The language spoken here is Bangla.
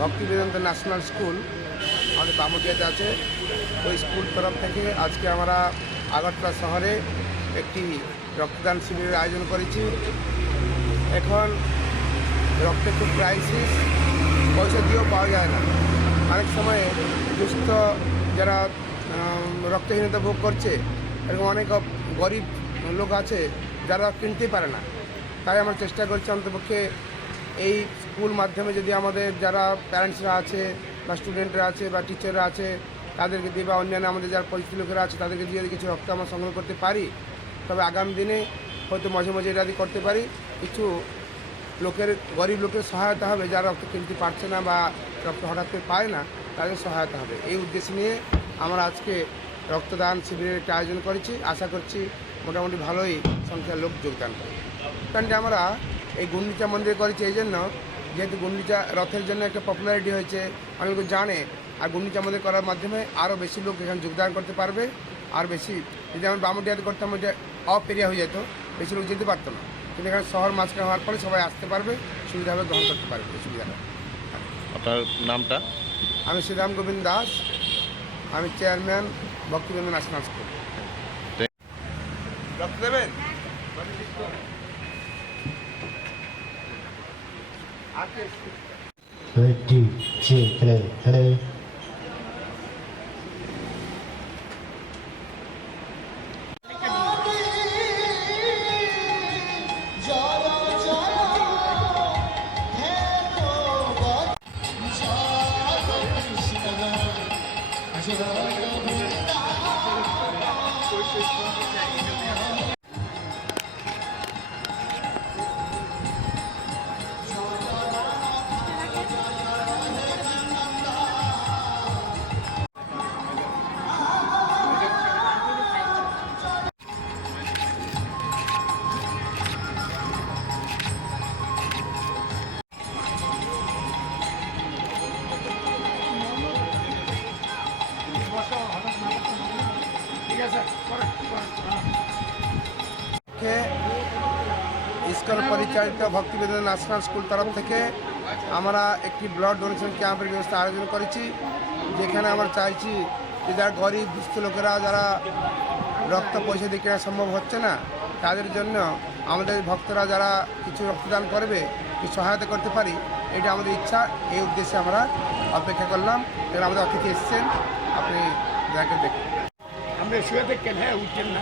ভক্তি বেদান্ত ন্যাশনাল স্কুল আমাদের বামুটিয়াতে আছে। ওই স্কুল তরফ থেকে আজকে আমরা আগরতলা শহরে একটি রক্তদান শিবিরের আয়োজন করেছি। এখন রক্তের খুব ক্রাইসিস, পয়সা দিয়েও পাওয়া যায় না। অনেক সময় দুস্থ যারা রক্তহীনতা ভোগ করছে, এরকম অনেক গরিব লোক আছে যারা কিনতে পারে না। তাই আমরা চেষ্টা করছি অন্তপক্ষে এই স্কুল মাধ্যমে যদি আমাদের যারা প্যারেন্টসরা আছে বা স্টুডেন্টরা আছে বা টিচাররা আছে তাদেরকে দিয়ে বা অন্যান্য আমাদের যারা পরিচিত লোকেরা আছে তাদেরকে দিয়ে যদি কিছু রক্ত আমরা সংগ্রহ করতে পারি, তবে আগামী দিনে হয়তো মাঝে মাঝে এটা করতে পারি, কিছু লোকের গরিব লোকের সহায়তা হবে যারা রক্ত কিনতে পারছে না বা রক্ত হঠাৎ করে পায় না, তাদের সহায়তা হবে। এই উদ্দেশ্য নিয়ে আমরা আজকে রক্তদান শিবিরের একটা আয়োজন করেছি। আশা করছি মোটামুটি ভালোই সংখ্যার লোক যোগদান করে। কারণ আমরা এই গুন্ডিচা মন্দিরে করেছি এই জন্য, যেহেতু গুন্ডিচা রথের জন্য একটা পপুলারিটি হয়েছে, অনেক লোক জানে। আর গুন্ডিচা মন্দির করার মাধ্যমে আরও বেশি লোক এখানে যোগদান করতে পারবে। আর বেশি যদি আমরা বামুটিয়াতে করতাম, ওইটা অফ এরিয়া হয়ে যেত, বেশি লোক যেতে পারতো না। কিন্তু এখানে শহর মাঝখানে হওয়ার পরে সবাই আসতে পারবে, সুবিধাভাবে গ্রহণ করতে পারবে। এই সুবিধাটা। আপনার নামটা? আমি শ্রীরাম গোবিন্দ দাস, আমি চেয়ারম্যান ভক্তিবেদান্ত ন্যাশনাল স্কুল। রক্ত দেবেন? Ready, hello. ইসকন পরিচালিত ভক্তিবেদান্ত ন্যাশনাল স্কুল তরফ থেকে আমরা একটি ব্লাড ডোনেশন ক্যাম্পের ব্যবস্থা আয়োজন করেছি, যেখানে আমরা চাইছি যে যারা গরিব দুস্থ লোকেরা যারা রক্ত পয়সা দিয়ে কেনা সম্ভব হচ্ছে না, তাদের জন্য আমাদের ভক্তরা যারা কিছু রক্তদান করবে, কিছু সহায়তা করতে পারি, এটা আমাদের ইচ্ছা। এই উদ্দেশ্যে আমরা অপেক্ষা করলাম। এবার আমাদের অতিথি এসছেন, আপনি যাকে দেখুন। আমরা শুয়ে দেখেন, হ্যাঁ উঠছেন না।